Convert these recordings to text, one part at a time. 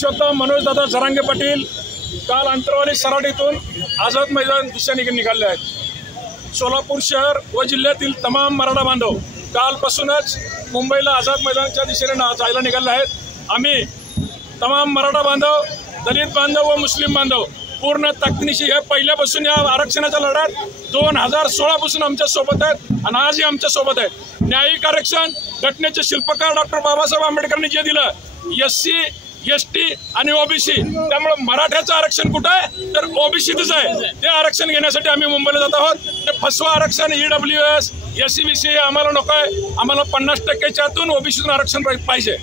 पुरुषोत्तम मनोजदादा जरांगे पाटील काल अंतरवाली सराटीतून आझाद मैदान दिशेने निघाले आहेत। सोलापूर शहर व जिल्ह्यातील तमाम मराठा बांधव कालपासूनच मुंबईला आझाद मैदानाच्या दिशेने जायला निघाले आहेत। आम्ही तमाम मराठा बांधव, दलित बांधव व मुस्लिम बांधव पूर्ण ताकदीनिशी हे पहिल्यापासून या आरक्षणाच्या लढ्यात 2016 पासून आमच्या सोबत आहेत आणि आजही आमच्या सोबत आहेत। न्यायिक आरक्षण घटनेचे शिल्पकार डॉक्टर बाबासाहेब आंबेडकरांनी जे दिलं, SC, ST आणि OBC, त्यामुळे मराठ्याचं आरक्षण कुठं आहे तर OBCतच आहे। ते आरक्षण घेण्यासाठी आम्ही मुंबईला जात आहोत। ते फसवा आरक्षण EWS, SC-BC आम्हाला नको आहे। आम्हाला 50%च्या आतून OBCतून आरक्षण पाहिजे।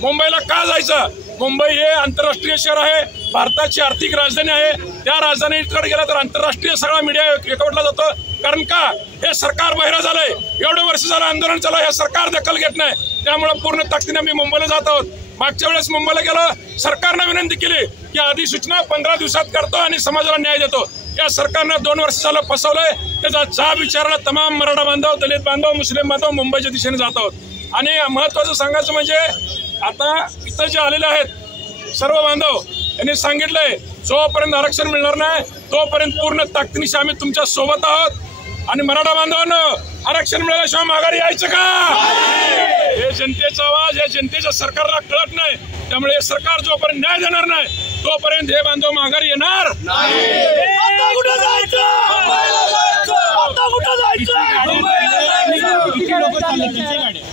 मुंबईला का जायचं? मुंबई हे आंतरराष्ट्रीय शहर आहे, भारताची आर्थिक राजधानी आहे। त्या राजधानीकडे गेला तर आंतरराष्ट्रीय सगळा मीडिया एकवटला जातो। कारण का? हे सरकार बहिरा झालंय। एवढे वर्ष झालं आंदोलन चालू आहे, हे सरकार दखल घेत नाही। त्यामुळे पूर्ण ताकदीने आम्ही मुंबईला जात आहोत। मागच्या वेळेस मुंबईला गेलो, सरकारने विनंती केली की अधिसूचना 15 दिवसात करतो आणि समाजाला न्याय देतो। या सरकारनं 2 वर्ष झालं फसवलंय। त्याचा जाब विचारायला तमाम मराठा बांधव, दलित बांधव, मुस्लिम बांधव मुंबईच्या दिशेने जात आहोत। आणि महत्वाचं सांगायचं म्हणजे आता इथं जे आलेले आहेत सर्व बांधव यांनी सांगितलंय, जोपर्यंत आरक्षण मिळणार नाही तोपर्यंत पूर्ण ताकदीनिशी आम्ही तुमच्या सोबत आहोत। आणि मराठा बांधवांनो, आरक्षण मिळाल्याशिवाय माघारी यायचं का? हे जनतेचा आवाज, हे जनतेच्या सरकारला कळत नाही। त्यामुळे हे सरकार जोपर्यंत न्याय देणार नाही तोपर्यंत हे बांधव माघारी येणार नाही।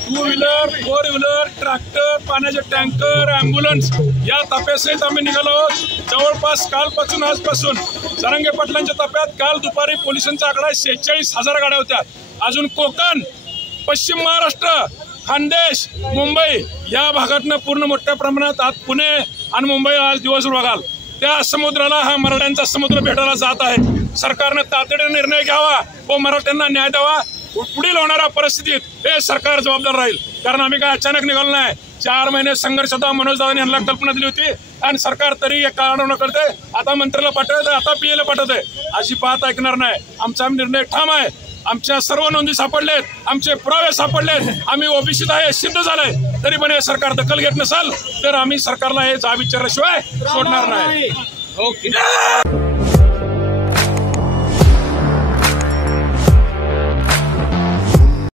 टू व्हीलर, 4 व्हीलर, ट्रॅक्टर, पाण्याचे टँकर, ॲम्ब्युलन्स या ताफ्यासहित आम्ही निघालो आहोत। जवळपास कालपासून आजपासून जरांगे पाटलांच्या ताफ्यात काल दुपारी पोलिसांचा आकडा 46,000 गाड्या होत्या। अजून कोकण, पश्चिम महाराष्ट्र, खानदेश, मुंबई या भागातनं पूर्ण मोठ्या प्रमाणात आज पुणे आणि मुंबई आज दिवसभर बघाल त्या समुद्राला हा मराठ्यांचा समुद्र भेटायला जात आहे। सरकारने तातडीने निर्णय घ्यावा व मराठ्यांना न्याय द्यावा। पुढील होणाऱ्या परिस्थितीत हे सरकार जबाबदार राहील। कारण आम्ही काय अचानक निघालो नाही। 4 महिने संघर्ष होता। मनोजदादांनी यांना कल्पना दिली होती आणि सरकार तरी एक कारण करते, आता मंत्र्याला पाठवते, आता PA ला पाठवते। अशी बात ऐकणार नाही। आमचा निर्णय ठाम आहे। आमच्या सर्व नोंदी सापडलेत, आमचे पुरावे सापडलेत, आम्ही OBCत आहे, सिद्ध झालंय। तरी पण हे सरकार दखल घेत नसेल तर आम्ही सरकारला हे जाब विचारल्याशिवाय सोडणार नाही। ओके।